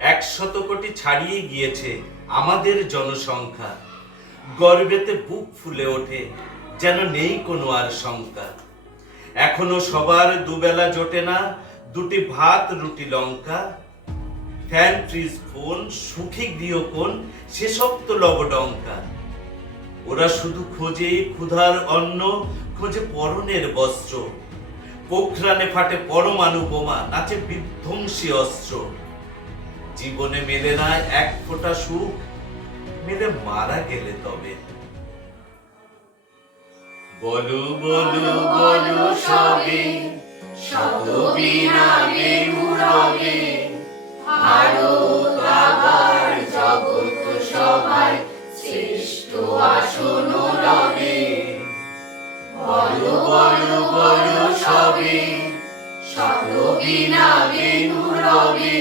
একশত কোটি ছাড়িয়ে গিয়েছে আমাদের জনসংখ্যা। গর্বেতে বুক ফুলে ওঠে, যেন নেই কোনো আর শঙ্কা। এখনও সবার দুবেলা জোটে না, দুটি ভাত, রুটি, লঙ্কা। ফ্যান, ফ্রিজ, ফোন, সুখী গৃহকোণ, সেসব তো লবডঙ্কা। ওরা শুধু খোঁজে ক্ষুধার অন্ন, খোঁজে পরনের বস্ত্র। পোখরানে ফাটে পরমাণু বোমা, নাচে বিধ্বংসী অস্ত্র। জীবনে মেলে না এক ফোঁটা সুখ, মেলে মারা গেলে তবে। বলু বলু বলু সবে শত বিনা বেমুরবে ভারত আবার সবাই শ্রেষ্ঠ আসন রবে। বলু বলু বলু সবে শত বিনা বেমুরবে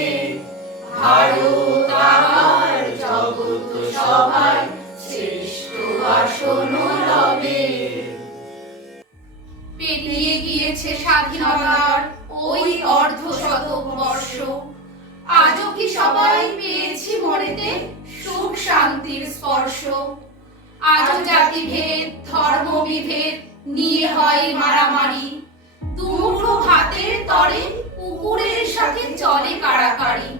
ভারত আবার জগৎ সবাই শ্রেষ্ঠ আসন রবে পেরিয়ে গিয়েছে স্বাধীনতার ওই অর্ধ শতক বর্ষ। আজও কি সবাই পেয়েছি মনেতে সুখ শান্তির স্পর্শ? আজও জাতিভেদ ধর্ম বিভেদ নিয়ে হয় মারামারি। দুমুঠো ভাতের তরে কুকুরের সাথে চলে কাড়াকাড়ি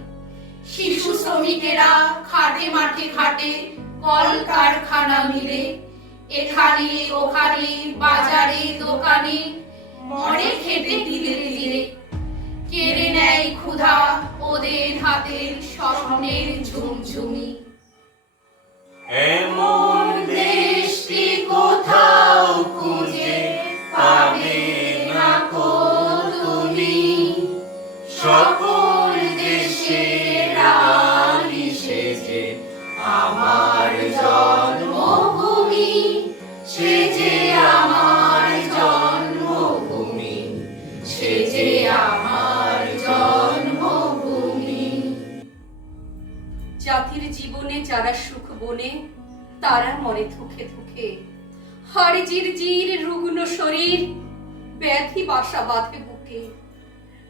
শিশু শ্রমিকেরা খাটে মাঠে খাটে কল কারখানা মিলে। এখানে, ওখানে, বাজারে, দোকানে মরে খেতে দিলে দিলে। কেড়ে নেয় ক্ষুধা ওদের হাতের স্বপ্নের ঝুমঝুমি। যারা সুখ বনে, তারা মরে থুকে থুকে হাড় জির জির রুগ্ন শরীর, ব্যাধি বাসা বাঁধে বুকে।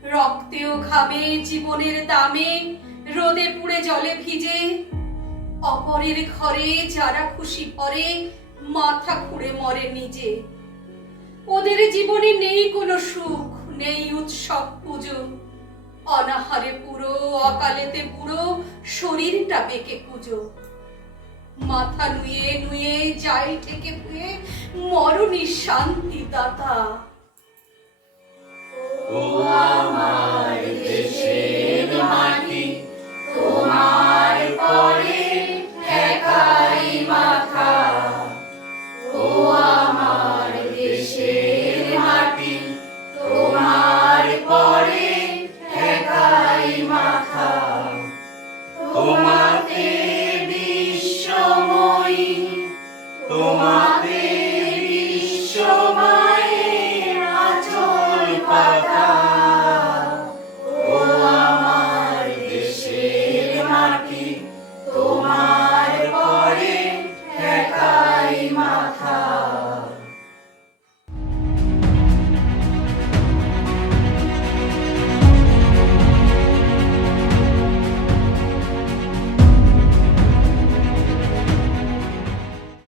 রক্তেও খাবে জীবনের দামে, রোদে পুড়ে জলে ভিজে। অপরের ঘরে যারা খুশি পরে মাথা খুঁড়ে মরে নিজে। ওদের জীবনে নেই কোনো সুখ, নেই উৎসব পুজো। অনাহারে পুরো, অকালেতে বুড়ো, শরীরটা বেঁকে পুজো মাথা নুয়ে নুয়ে, যাই থেকে পুয়ে মরণী শান্তি দাতা